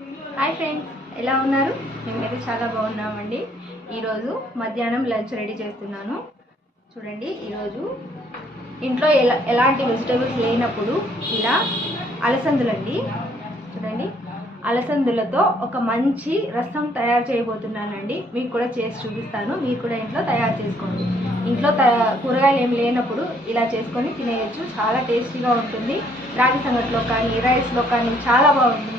Hi friends ఎలా ఉన్నారు? మేమైతే చాలా బాగున్నామండి. ఈరోజు మధ్యాహ్నం లంచ్ రెడీ చేస్తున్నాను. చూడండి ఈరోజు ఇంట్లో ఎలా ఎలాంటి వెజిటేబుల్స్ లేనప్పుడు ఇలా అలసందులండి. చూడండి అలసందులతో ఒక మంచి రసం తయారు చేయబోతున్నానండి. మీకు కూడా చేసి చూపిస్తాను. మీరు కూడా ఇంట్లో తయారు చేసుకోండి. ఇంట్లో త కూరగాయలు ఏమి లేనప్పుడు ఇలా చేసుకొని తినేయచ్చు. చాలా టేస్టీగా ఉంటుంది. రాగి సంగట్లో కానీ రైస్లో కానీ చాలా బాగుంటుంది.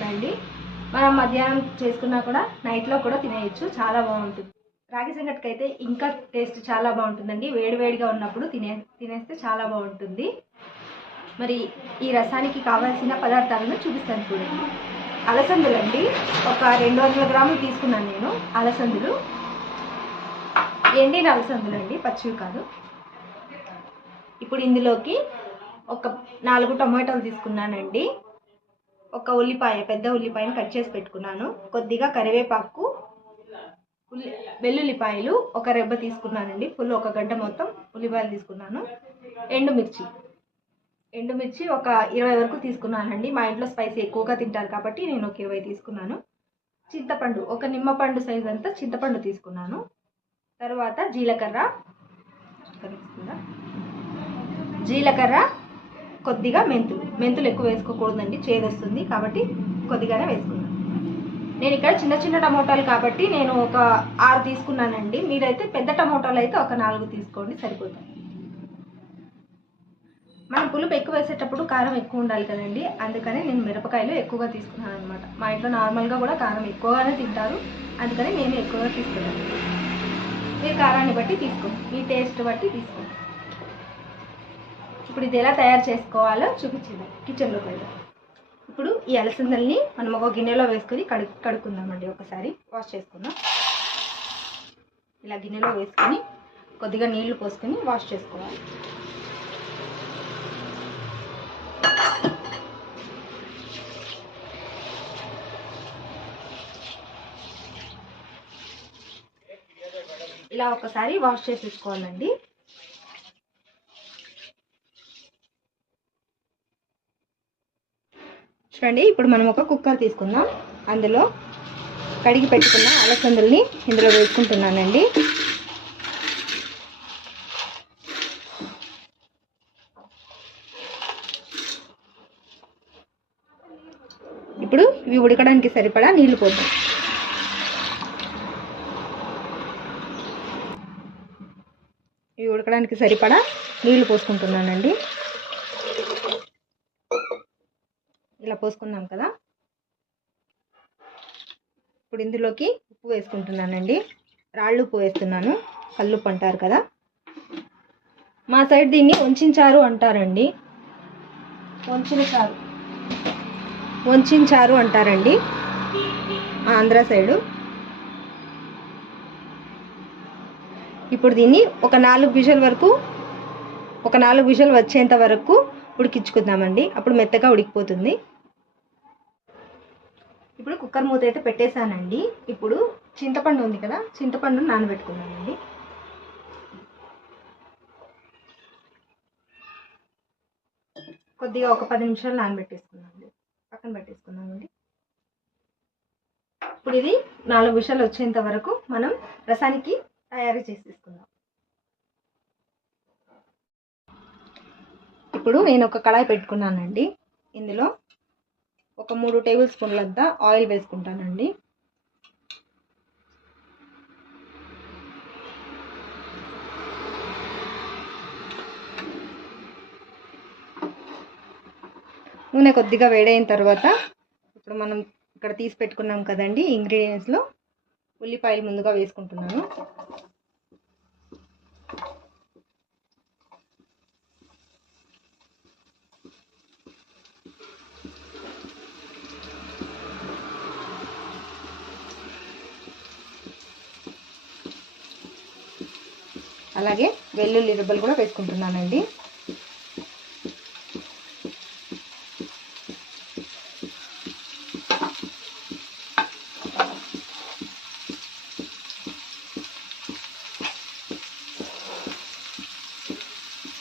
మనం మధ్యాహ్నం చేసుకున్నా కూడా నైట్లో కూడా తినేయచ్చు. చాలా బాగుంటుంది. రాగి సంగటికైతే అయితే ఇంకా టేస్ట్ చాలా బాగుంటుందండి. వేడివేడిగా ఉన్నప్పుడు తినే తినేస్తే చాలా బాగుంటుంది. మరి ఈ రసానికి కావాల్సిన పదార్థాలను చూపిస్తాను చూడండి. అలసందులండి ఒక రెండు వందల గ్రాములు తీసుకున్నాను నేను అలసందులు. ఎండిన అలసందులు అండి పచ్చివి కాదు. ఇప్పుడు ఇందులోకి ఒక నాలుగు టొమాటోలు తీసుకున్నానండి. ఒక ఉల్లిపాయ పెద్ద ఉల్లిపాయను కట్ చేసి పెట్టుకున్నాను. కొద్దిగా కరివేపాకు ఉల్లి వెల్లుల్లిపాయలు ఒక రెబ్బ తీసుకున్నానండి. ఫుల్ ఒక గడ్డ మొత్తం ఉల్లిపాయలు తీసుకున్నాను. ఎండుమిర్చి ఎండుమిర్చి ఒక ఇరవై వరకు తీసుకున్నానండి. మా ఇంట్లో స్పైసీ ఎక్కువగా తింటారు కాబట్టి నేను ఒక ఇరవై తీసుకున్నాను. చింతపండు ఒక నిమ్మపండు సైజ్ అంతా చింతపండు తీసుకున్నాను. తర్వాత జీలకర్ర జీలకర్ర కొద్దిగా మెంతులు. మెంతులు ఎక్కువ వేసుకోకూడదండి చేదు వస్తుంది కాబట్టి కొద్దిగానే వేసుకున్నాను నేను ఇక్కడ చిన్న చిన్న టమోటాలు కాబట్టి నేను ఒక ఆరు తీసుకున్నానండి. మీరైతే పెద్ద టమోటాలు అయితే ఒక నాలుగు తీసుకోండి సరిపోతుంది. మనం పులుపు ఎక్కువ వేసేటప్పుడు కారం ఎక్కువ ఉండాలి కదండి. అందుకని నేను మిరపకాయలు ఎక్కువగా తీసుకున్నాను అనమాట మా ఇంట్లో నార్మల్గా కూడా కారం ఎక్కువగానే తింటారు. అందుకని నేను ఎక్కువగా తీసుకున్నాను. మీరు కారాన్ని బట్టి తీసుకోండి. మీ టేస్ట్ బట్టి తీసుకోండి. ఇప్పుడు ఇది ఎలా తయారు చేసుకోవాలో చూపించింది కిచెన్లోకి వెళ్దాం. ఇప్పుడు ఈ అలసందల్ని మనం ఒక గిన్నెలో వేసుకొని కడు కడుక్కుందామండి ఒకసారి. వాష్ చేసుకుందాం. ఇలా గిన్నెలో వేసుకొని కొద్దిగా నీళ్ళు పోసుకొని వాష్ చేసుకోవాలి. ఇలా ఒకసారి వాష్ చేసేసుకోవాలండి. చూడండి ఇప్పుడు మనం ఒక కుక్కర్ తీసుకుందాం. అందులో కడిగి పెట్టుకున్న అలసందుల్ని ఇందులో వేసుకుంటున్నానండి. ఇప్పుడు ఇవి ఉడకడానికి సరిపడా నీళ్ళు పోద్దాం. ఇవి ఉడకడానికి సరిపడా నీళ్ళు పోసుకుంటున్నానండి ఇలా పోసుకున్నాం కదా? ఇప్పుడు ఇందులోకి ఉప్పు వేసుకుంటున్నానండి. రాళ్ళు ఉప్పు వేస్తున్నాను. కల్లుప్పు అంటారు కదా? మా సైడ్ దీన్ని వంచారు అంటారండి. వంచిన చారు వంచిన అంటారండి ఆంధ్ర సైడు. ఇప్పుడు దీన్ని ఒక నాలుగు విషల్ వరకు ఒక నాలుగు విషల్ వచ్చేంత వరకు ఉడికించుకుందామండి. అప్పుడు మెత్తగా ఉడికిపోతుంది. ఇప్పుడు కుక్కర్ మూత అయితే పెట్టేశానండి. ఇప్పుడు చింతపండు ఉంది కదా చింతపండును నానబెట్టుకున్నానండి కొద్దిగా ఒక పది నిమిషాలు నానబెట్టేసుకున్నామండి పక్కన పెట్టేసుకున్నామండి ఇప్పుడు ఇది నాలుగు విషయాలు వచ్చేంత వరకు మనం రసానికి తయారు చేసేసుకుందాం. ఇప్పుడు నేను ఒక కళాయి పెట్టుకున్నానండి. ఇందులో ఒక మూడు టేబుల్ స్పూన్లంతా ఆయిల్ వేసుకుంటానండి. నూనె కొద్దిగా వేడైన తర్వాత ఇప్పుడు మనం ఇక్కడ తీసి పెట్టుకున్నాం కదండి ఇంగ్రీడియంట్స్లో ఉల్లిపాయలు ముందుగా వేసుకుంటున్నాను. అలాగే వెల్లుల్లి రిబ్బలు కూడా వేసుకుంటున్నానండి.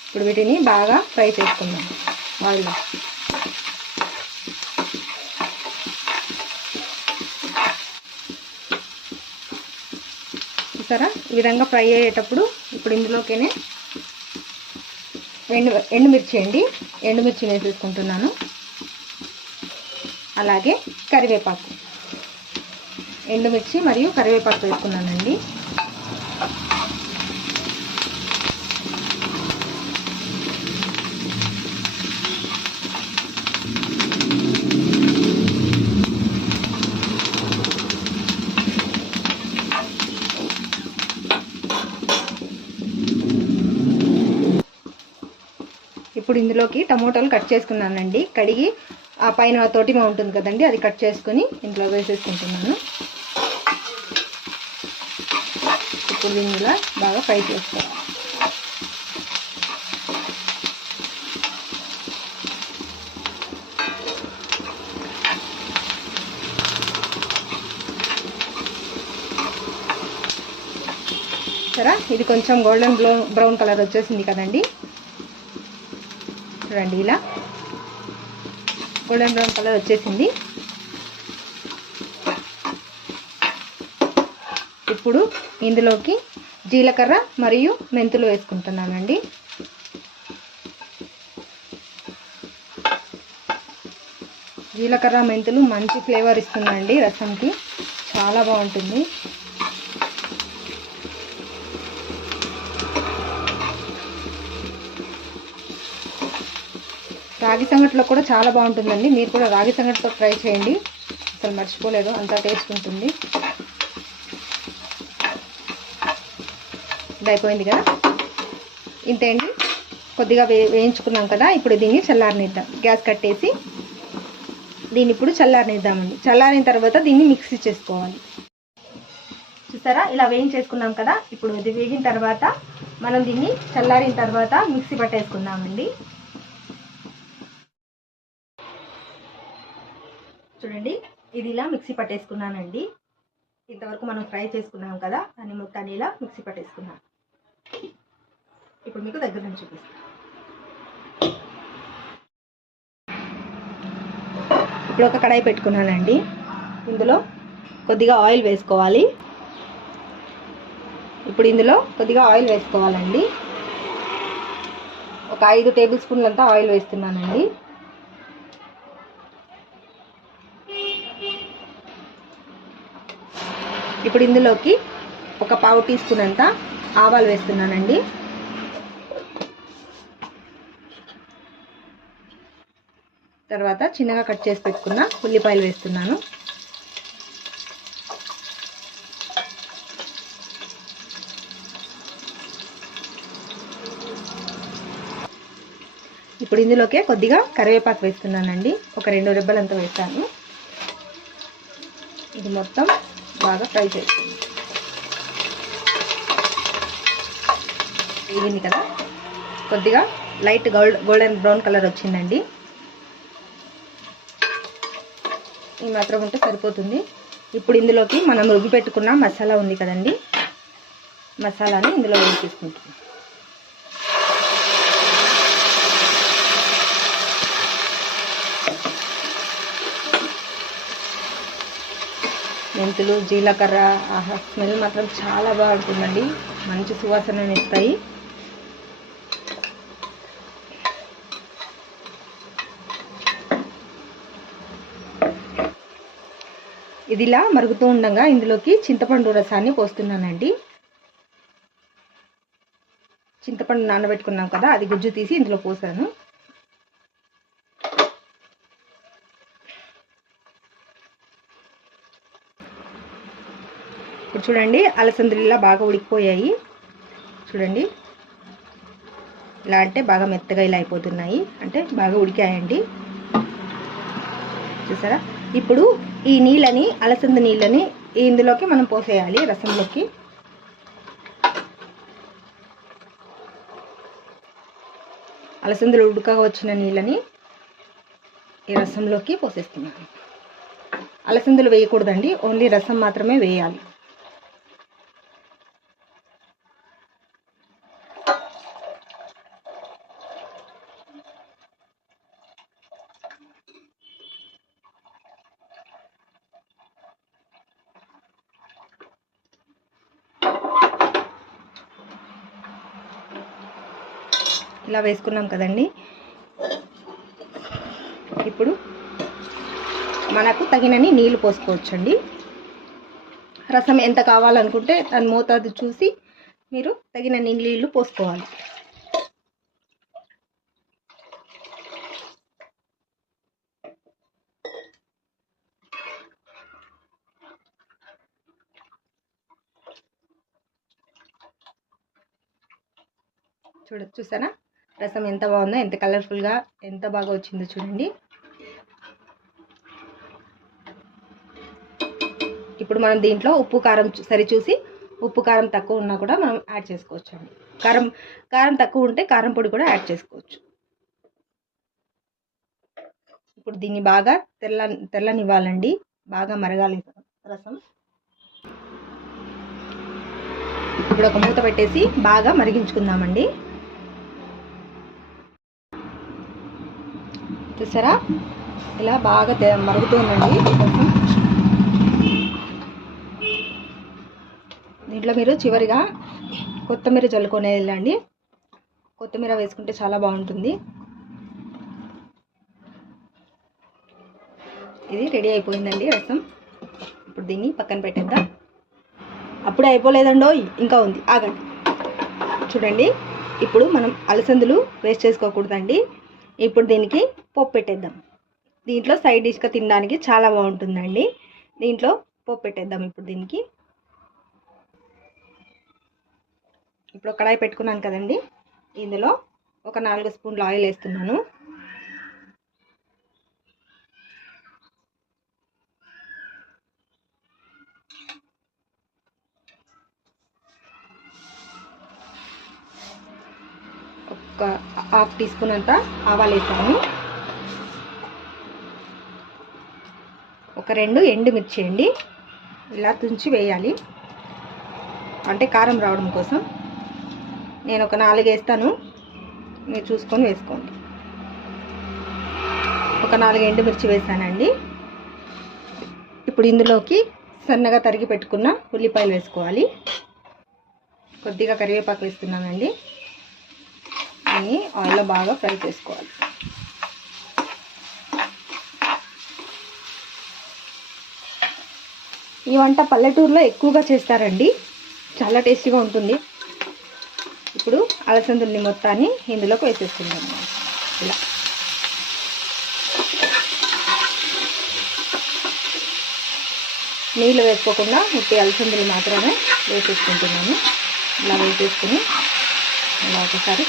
ఇప్పుడు వీటిని బాగా ఫ్రై చేసుకుందాం. ఆయిల్ చూసారా? ఈ విధంగా ఫ్రై అయ్యేటప్పుడు ఇప్పుడు ఇందులోకేనే ఎండు ఎండుమిర్చి అండి ఎండుమిర్చి వేసేసుకుంటున్నాను. అలాగే కరివేపాకు. ఎండుమిర్చి మరియు కరివేపాకు వేసుకున్నానండి. ఇప్పుడు ఇందులోకి టమోటాలు కట్ చేసుకున్నానండి. కడిగి ఆ పైన తోటిమ ఉంటుంది కదండి అది కట్ చేసుకొని ఇంట్లో వేసేసుకుంటున్నాను. ఇప్పుడు దీన్ని బాగా ఫ్రై చేసుకోవాలి. సరే ఇది కొంచెం గోల్డెన్ బ్రౌన్ కలర్ వచ్చేసింది కదండి. చూడండి ఇలా. గోల్డెన్ బ్రౌన్ కలర్ వచ్చేసింది. ఇప్పుడు ఇందులోకి జీలకర్ర మరియు మెంతులు వేసుకుంటున్నానండి. జీలకర్ర మెంతులు మంచి ఫ్లేవర్ ఇస్తుందండి రసంకి. చాలా బాగుంటుంది. రాగి సంగట్లో కూడా చాలా బాగుంటుందండి. మీరు కూడా రాగి సంగటితో ట్రై చేయండి. అసలు మర్చిపోలేదు. అంత టేస్ట్ ఉంటుంది. ఇది అయిపోయింది కదా? ఇంతే అండి. కొద్దిగా వే వేయించుకున్నాం కదా? ఇప్పుడు దీన్ని చల్లారనిద్దాం. గ్యాస్ కట్టేసి దీన్ని ఇప్పుడు చల్లారనిద్దామండి. చల్లారిన తర్వాత దీన్ని మిక్సీ చేసుకోవాలి. చూసారా? ఇలా వేయించేసుకున్నాం కదా? ఇప్పుడు ఇది వేగిన తర్వాత మనం దీన్ని చల్లారిన తర్వాత మిక్సీ పట్టేసుకుందామండి. చూడండి ఇది ఇలా మిక్సీ పట్టేసుకున్నానండి. ఇంతవరకు మనం ఫ్రై చేసుకున్నాం కదా దాన్ని మొత్తాన్ని ఇలా మిక్సీ పట్టేసుకున్నాం. ఇప్పుడు మీకు దగ్గర నుంచి చూపిస్తాను ఇప్పుడు ఒక కడాయి పెట్టుకున్నానండి. ఇందులో కొద్దిగా ఆయిల్ వేసుకోవాలి. ఇప్పుడు ఇందులో కొద్దిగా ఆయిల్ వేసుకోవాలండి. ఒక ఐదు టేబుల్ స్పూన్లంతా ఆయిల్ వేస్తున్నానండి. ఇప్పుడు ఇందులోకి ఒక పావు టీ స్పూన్ అంత ఆవాలు వేస్తున్నానండి. తర్వాత చిన్నగా కట్ చేసి పెట్టుకున్న ఉల్లిపాయలు వేస్తున్నాను. ఇప్పుడు ఇందులోకే కొద్దిగా కరివేపాకు వేస్తున్నానండి. ఒక రెండు రెబ్బలంతా వేస్తాను ఇది మొత్తం బాగా ఫ్రై చేస్తుంది వేగింది కదా? కొద్దిగా light gold golden brown colour వచ్చిందండి. ఈ మాత్రం ఉంటే సరిపోతుంది. ఇప్పుడు ఇందులోకి మనం రుబ్బి పెట్టుకున్న మసాలా ఉంది కదండి? మసాలాని ఇందులో వేసి తీసుకుంటున్నాం మెంతులు జీలకర్ర ఆహా స్మెల్ మాత్రం చాలా బాగుంటుందండి. మంచి సువాసనని ఇస్తాయి ఇదిలా మరుగుతూ ఉండగా ఇందులోకి చింతపండు రసాన్ని పోస్తున్నానండి. చింతపండు నానబెట్టుకున్నాం కదా అది గుజ్జు తీసి ఇందులో పోసాను. ఇప్పుడు చూడండి అలసందలు ఇలా బాగా ఉడికిపోయాయి. చూడండి. ఇలా అంటే బాగా మెత్తగా ఇలా అయిపోతున్నాయి. అంటే బాగా ఉడికాయండి. చూసారా? ఇప్పుడు ఈ నీళ్ళని అలసంద నీళ్ళని ఇందులోకి మనం పోసేయాలి రసంలోకి. అలసందలు ఉడకగా వచ్చిన నీళ్ళని ఈ రసంలోకి పోసేస్తున్నాను. అలసందలు వేయకూడదండి. ఓన్లీ రసం మాత్రమే వేయాలి. ఇలా వేసుకున్నాం కదండి. ఇప్పుడు మనకు తగినన్ని నీళ్ళు పోసుకోవచ్చండి. రసం ఎంత కావాలనుకుంటే దాని మోతాదు చూసి మీరు తగినన్ని నీళ్ళు పోసుకోవాలి. చూడ చూసానా? రసం ఎంత బాగుందో ఎంత కలర్ఫుల్గా ఎంత బాగా వచ్చిందో చూడండి. ఇప్పుడు మనం దీంట్లో ఉప్పు కారం సరిచూసి సరి చూసి ఉప్పు కారం తక్కువ ఉన్నా కూడా మనం యాడ్ చేసుకోవచ్చు అండి. కారం కారం తక్కువ ఉంటే కారం పొడి కూడా యాడ్ చేసుకోవచ్చు. ఇప్పుడు దీన్ని బాగా తెల్ల తెల్లనివ్వాలండి. బాగా మరగాలి రసం. ఇప్పుడు ఒక మూత పెట్టేసి బాగా మరిగించుకుందామండి. చూసారా? ఇలా బాగా మరుగుతుందండి దీంట్లో మీరు చివరిగా కొత్తిమీర చల్లుకొని వెళ్ళండి. కొత్తిమీర వేసుకుంటే చాలా బాగుంటుంది. ఇది రెడీ అయిపోయిందండి రసం. ఇప్పుడు దీన్ని పక్కన పెట్టేద్దాం. అప్పుడే అయిపోలేదండో ఇంకా ఉంది. ఆగండి. చూడండి. ఇప్పుడు మనం అలసందులు వేస్ట్ చేసుకోకూడదండి. ఇప్పుడు దీనికి పప్పు పెట్టేద్దాం. దీంట్లో సైడ్ డిష్గా తినడానికి చాలా బాగుంటుందండి. దీంట్లో పప్పు పెట్టేద్దాం ఇప్పుడు దీనికి. ఇప్పుడు కడాయి పెట్టుకున్నాను కదండి. ఇందులో ఒక నాలుగు స్పూన్లు ఆయిల్ వేస్తున్నాను. ఒక హాఫ్ టీ స్పూన్ అంత ఆవాలు వేసాను. ఒక రెండు ఎండుమిర్చి అండి. ఇలా తుంచి వేయాలి. అంటే కారం రావడం కోసం. నేను ఒక నాలుగు వేస్తాను. మీరు చూసుకొని వేసుకోండి. ఒక నాలుగు ఎండుమిర్చి వేసానండి. ఇప్పుడు ఇందులోకి సన్నగా తరిగి పెట్టుకున్న ఉల్లిపాయలు వేసుకోవాలి. కొద్దిగా కరివేపాకు వేస్తున్నానండి. దీన్ని ఆయిల్లో బాగా ఫ్రై చేసుకోవాలి. ఈ వంట పల్లెటూరులో ఎక్కువగా చేస్తారండి. చాలా టేస్టీగా ఉంటుంది. ఇప్పుడు అలసందుల్ని మొత్తాన్ని ఇందులోకి వేసేసుకుందాం. ఇలా. నీళ్ళు వేసుకోకుండా ఉట్టి అలసందులు మాత్రమే వేసేసుకుంటున్నాను. ఇలా వేసేసుకుని ఇలా ఒకసారి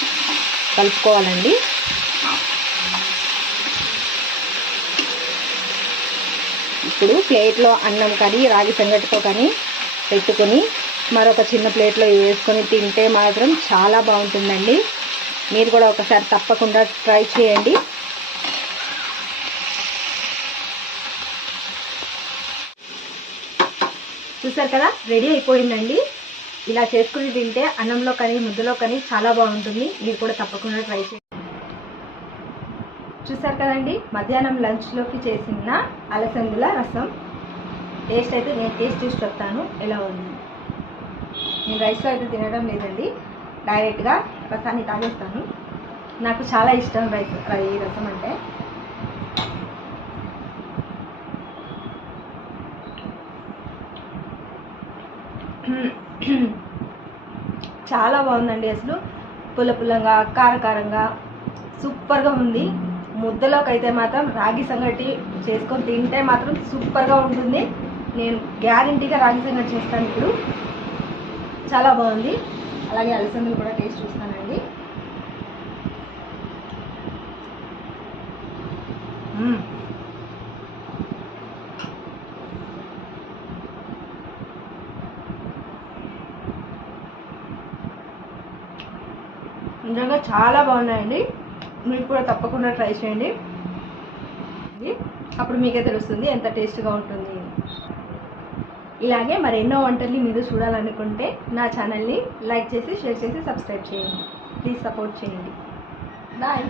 కలుపుకోవాలండి. ఇప్పుడు ప్లేట్లో అన్నం కానీ రాగి సంగటితో కానీ పెట్టుకొని మరొక చిన్న ప్లేట్లో వేసుకొని తింటే మాత్రం చాలా బాగుంటుందండి. మీరు కూడా ఒకసారి తప్పకుండా ట్రై చేయండి. చూసారు కదా? రెడీ అయిపోయిందండి. ఇలా చేసుకుని తింటే అన్నంలో కానీ ముద్దలో కానీ చాలా బాగుంటుంది. మీరు కూడా తప్పకుండా ట్రై చేయండి. చూసారు కదండి మధ్యాహ్నం లంచ్లోకి చేసిన అలసందుల రసం. టేస్ట్ అయితే నేను టేస్ట్ చూసి చెప్తాను ఎలా ఉంది. నేను రైస్లో అయితే తినడం లేదండి. డైరెక్ట్గా రసాన్ని తాగేస్తాను. నాకు చాలా ఇష్టం రైస్ ఈ రసం అంటే. చాలా బాగుందండి అసలు. పుల్ల పుల్లంగా కారకారంగా సూపర్గా ఉంది. ముద్దలోకి అయితే మాత్రం రాగి సంగటి చేసుకొని తింటే మాత్రం సూపర్గా ఉంటుంది. నేను గ్యారంటీగా రాగి సంగటి చేస్తాను ఇప్పుడు. చాలా బాగుంది. అలాగే అలసందలు కూడా టేస్ట్ చూస్తానండి నిజంగా చాలా బాగున్నాయండి. మీరు కూడా తప్పకుండా ట్రై చేయండి. అప్పుడు మీకే తెలుస్తుంది ఎంత టేస్ట్గా ఉంటుంది. ఇలాగే మరెన్నో వంటల్ని మీరు చూడాలనుకుంటే నా ఛానల్ని లైక్ చేసి షేర్ చేసి సబ్స్క్రైబ్ చేయండి. ప్లీజ్ సపోర్ట్ చేయండి. బాయ్.